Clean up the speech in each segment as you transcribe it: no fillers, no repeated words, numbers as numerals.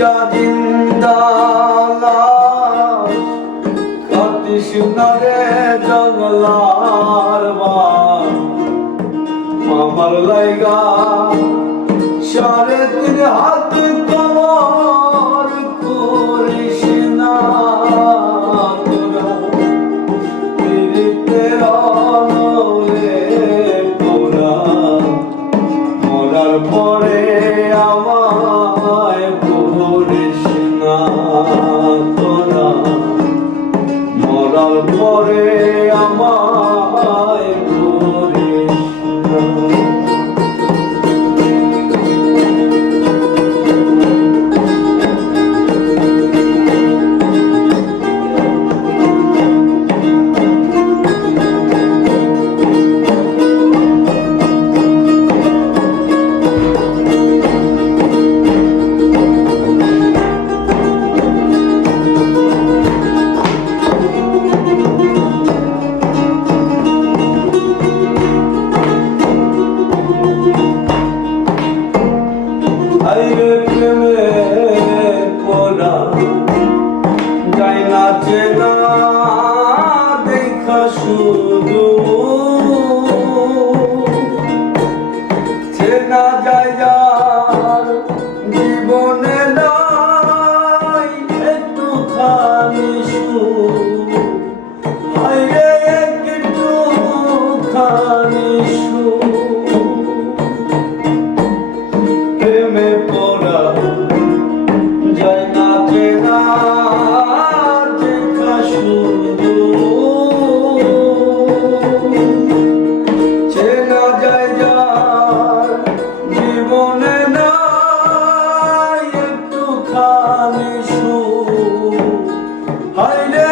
যা জিন্দালা কৃষ্ণরে জঙ্গলার আমার লাইগা সাড়ে তিন হাত কমর করিস না তোরা পীড়িতের নলে তোরা মরার পরে আমায় করিস না তোরা মরার পরে আমায় করিস না। আইরে প্রেমে পড়া যায় না চেনা দেখা শুধু চেনা যায় যার জীবনে নাই একটুখানি সুখ আইরে একটুখানি সুখ প্রেমে পড়া যায় না চেনা দেখা শুধু চেনা যায় যার জীবনে নাই একটুখানি সুখ হাইরে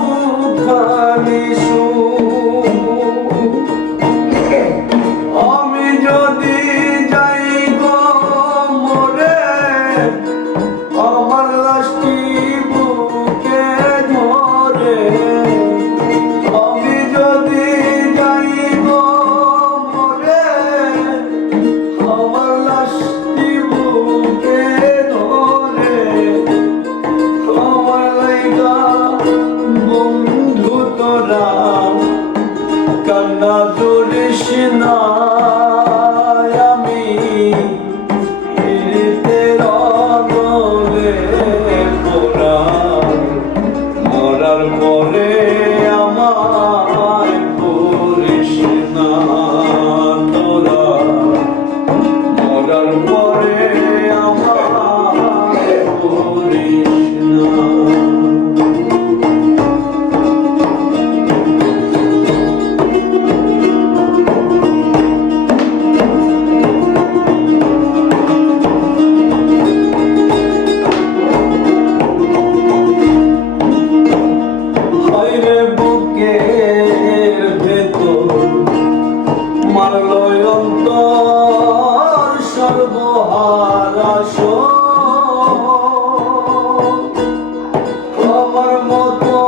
একটুখানি সুখ আমি যদি যাই গো মরে আমার লাশটি বুকে ধরে আমি যদি যাই গো মরে আমার লাশটি বুকে ধরে আমার লাইগা বন্ধু তোরা কান্না জড়িস না আমি পীড়িতের নলে পোড়া মরার পরে আমায় করিস না তোরা মরার পরে আমায় করিস না। বুকের ভেতর মারলো অন্তর সর্বহারা আমার মতো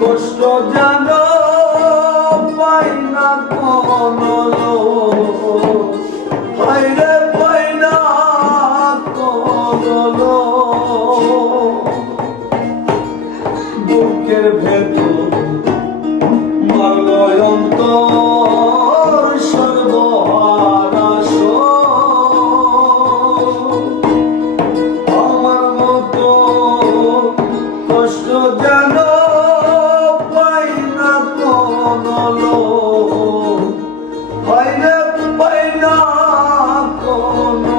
কষ্ট যেন পাই না কোনো হাইরে পাই না কোনো বুকের ভেতর মারলো অন্তর সর্বহারা আমার মতো কষ্ট যেন পাই না কোনো হাইরে পাই না কোনো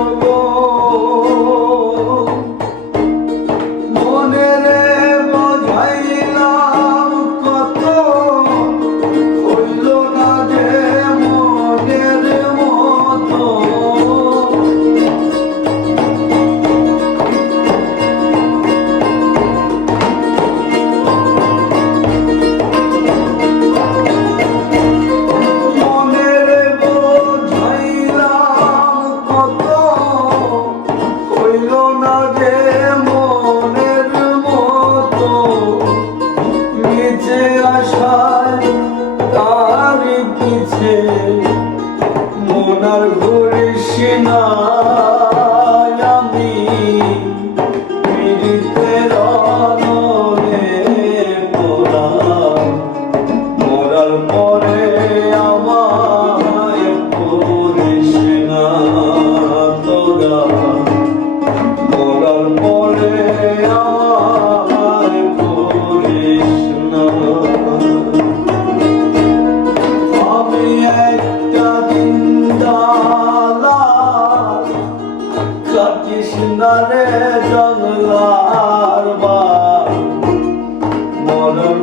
মনে রে বোঝাইলাম কত হইল না যে মনের মতো মনে রে বোঝাইলাম কত হইল না যে মনের মতো নিচে আসায় তার পিছে মনার ঘুরিস না গানে জঙ্গলার বা মরণ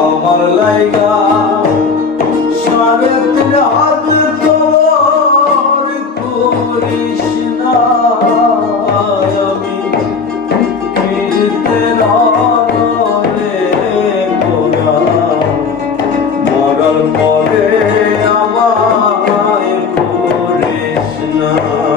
আমার লাইগা সাড়ে তিন হাত তোর করিস না আমি ফিরতে রে তোরা মরার পরে আমায় করিস না